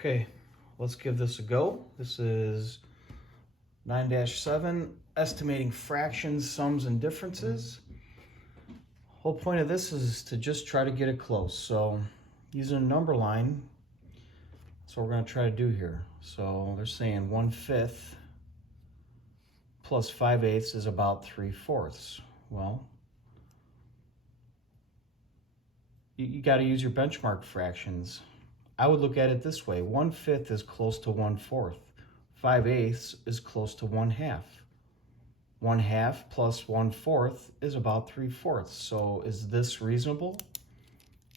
Okay, let's give this a go. This is 9-7, estimating fractions, sums, and differences. Whole point of this is to just try to get it close. So using a number line, that's what we're going to try to do here. So they're saying 1/5 plus 5/8 is about 3/4. Well, you got to use your benchmark fractions. I would look at it this way. 1/5 is close to 1/4. 5/8 is close to 1/2. 1/2 plus 1/4 is about 3/4. So is this reasonable?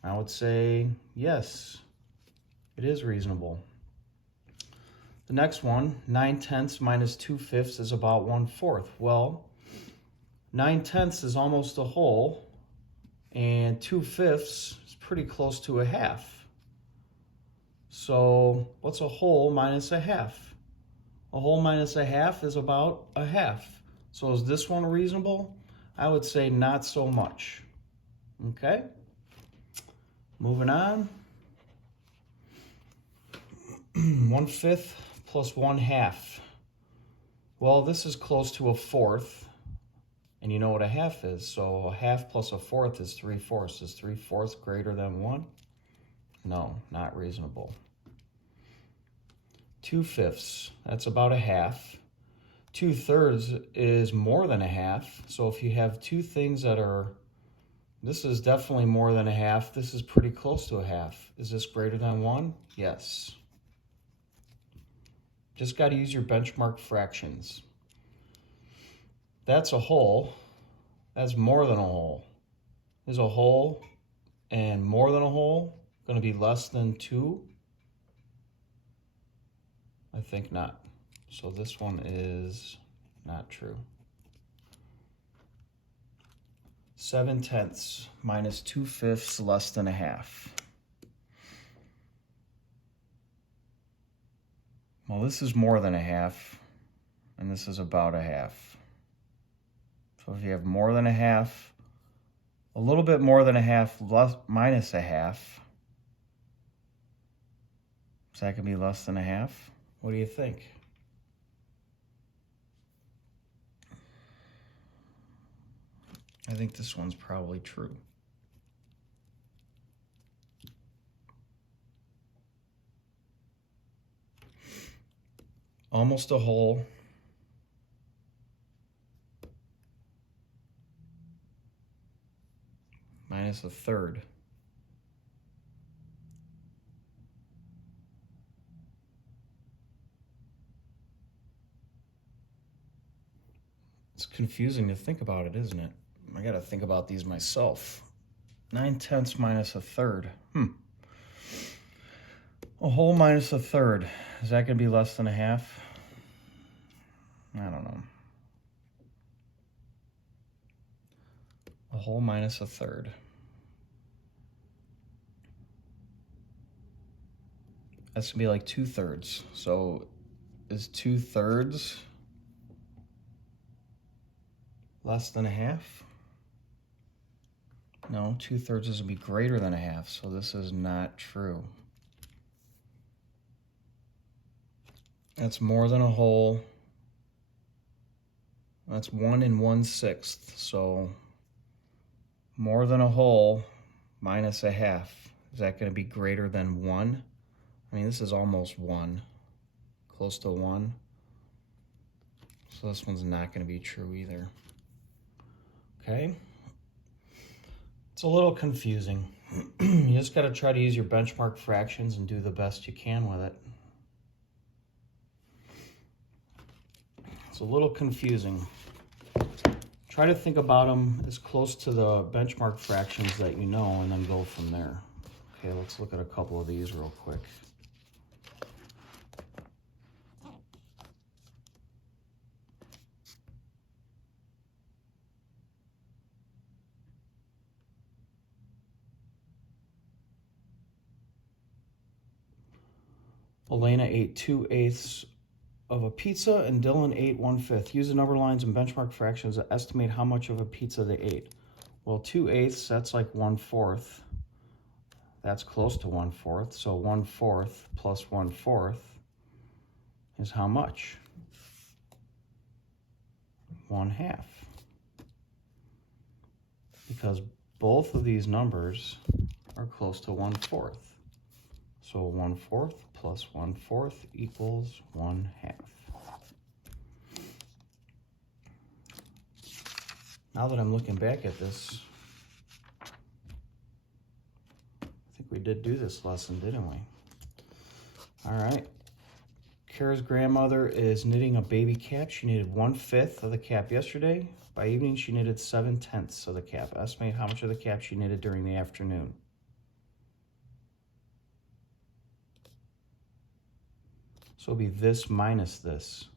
I would say yes, it is reasonable. The next one, 9/10 minus 2/5 is about 1/4. Well, 9/10 is almost a whole, and 2/5 is pretty close to a half. So what's a whole minus a half? A whole minus a half is about a half. So is this one reasonable? I would say not so much. Okay, moving on. 1/5 plus 1/2. Well, this is close to a fourth, and you know what a half is. So a half plus a fourth is 3/4. Is 3/4 greater than 1? No, not reasonable. 2/5, that's about a half. 2/3 is more than a half. So if you have two things that are, this is definitely more than a half. This is pretty close to a half. Is this greater than 1? Yes. Just got to use your benchmark fractions. That's a whole. That's more than a whole. Is a whole and more than a whole going to be less than 2? I think not. So this one is not true. 7/10 minus 2/5 less than a half. Well, this is more than a half, and this is about a half. So if you have more than a half, a little bit more than a half less, minus a half, is that going to be less than a half? What do you think? I think this one's probably true. Almost a whole. Minus a third. It's confusing to think about it, isn't it? I got to think about these myself. 9/10 minus a third. A whole minus a third. Is that going to be less than a half? I don't know. A whole minus a third. That's going to be like 2/3. So is 2/3 less than a half? No, 2/3 is going to be greater than a half. So this is not true. That's more than a whole. That's 1 1/6. So more than a whole minus a half. Is that going to be greater than 1? I mean, this is almost 1. Close to 1. So this one's not going to be true either. Okay. It's a little confusing. You just got to try to use your benchmark fractions and do the best you can with it. It's a little confusing. Try to think about them as close to the benchmark fractions that you know, and then go from there. Okay, let's look at a couple of these real quick. Elena ate 2/8 of a pizza and Dylan ate 1/5. Use the number lines and benchmark fractions to estimate how much of a pizza they ate. Well, 2/8, that's like 1/4. That's close to 1/4. So 1/4 plus 1/4 is how much? 1/2. Because both of these numbers are close to 1/4. So 1/4 plus 1/4 equals 1/2. Now that I'm looking back at this, I think we did do this lesson, didn't we? All right. Kara's grandmother is knitting a baby cap. She knitted 1/5 of the cap yesterday. By evening, she knitted 7/10 of the cap. Estimate how much of the cap she knitted during the afternoon. So it'll be this minus this.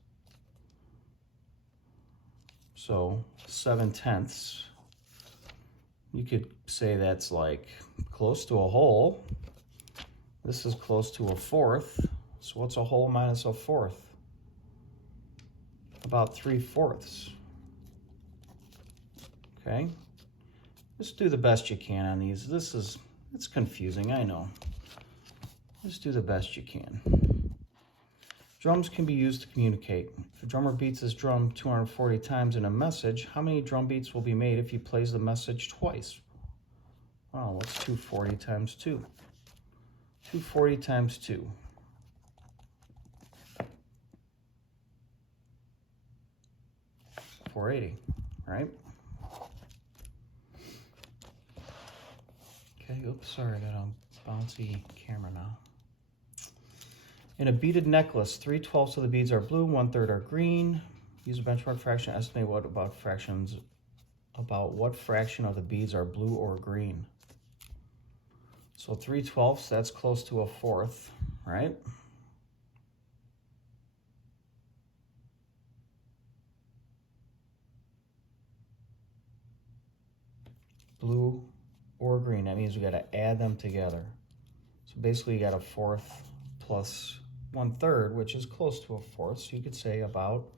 So 7/10. You could say that's like close to a whole. This is close to a 1/4. So what's a whole minus a 1/4? About 3/4. Okay. Just do the best you can on these. It's confusing, I know. Just do the best you can. Drums can be used to communicate. If a drummer beats his drum 240 times in a message, how many drum beats will be made if he plays the message twice? Well, what's 240 times 2? 240 times 2. $480, right? Okay, oops, sorry, I got a bouncy camera now. In a beaded necklace, 3/12 of the beads are blue, 1/3 are green. Use a benchmark fraction to estimate what fraction of the beads are blue or green. So 3/12, that's close to a 1/4, right? Blue or green, that means we gotta add them together. So basically you got a 1/4 plus 1/3, which is close to a 1/4. So you could say about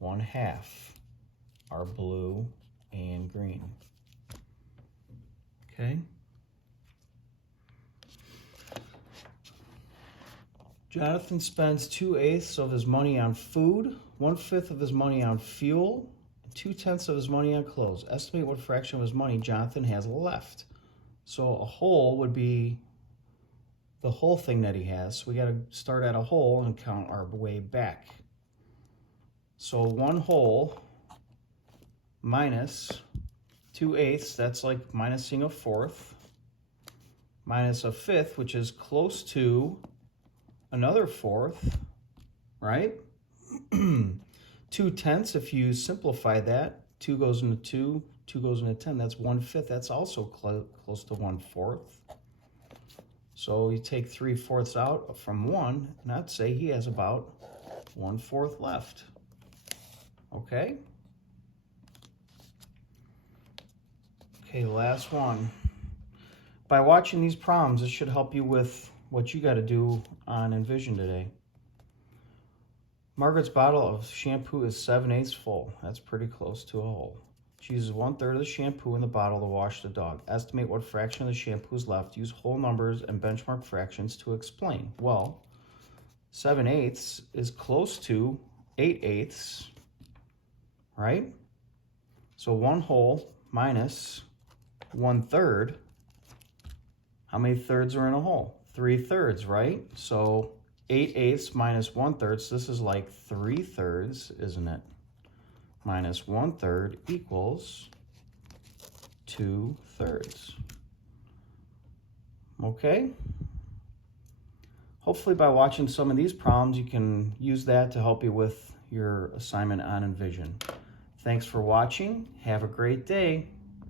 1/2 are blue and green. Okay. Jonathan spends 2/8 of his money on food, 1/5 of his money on fuel, 2/10 of his money on clothes. Estimate what fraction of his money Jonathan has left. So a whole would be the whole thing that he has. So we got to start at a whole and count our way back. So 1 whole minus 2/8, that's like minusing a 1/4, minus a 1/5, which is close to another 1/4, right? 2/10, if you simplify that, 2 goes into 2, 2 goes into 10, that's 1/5. That's also close to 1/4. So you take 3/4 out from 1, and I'd say he has about 1/4 left. Okay? Okay, last one. By watching these problems, it should help you with what you got to do on Envision today. Margaret's bottle of shampoo is 7/8 full. That's pretty close to a whole. She uses 1/3 of the shampoo in the bottle to wash the dog. Estimate what fraction of the shampoo is left. Use whole numbers and benchmark fractions to explain. Well, 7/8 is close to 8/8, right? So 1 whole minus 1/3. How many thirds are in a whole? 3/3, right? So 8/8 minus 1/3, so this is like 3/3, isn't it? Minus 1/3 equals 2/3. Okay? Hopefully by watching some of these problems, you can use that to help you with your assignment on Envision. Thanks for watching. Have a great day.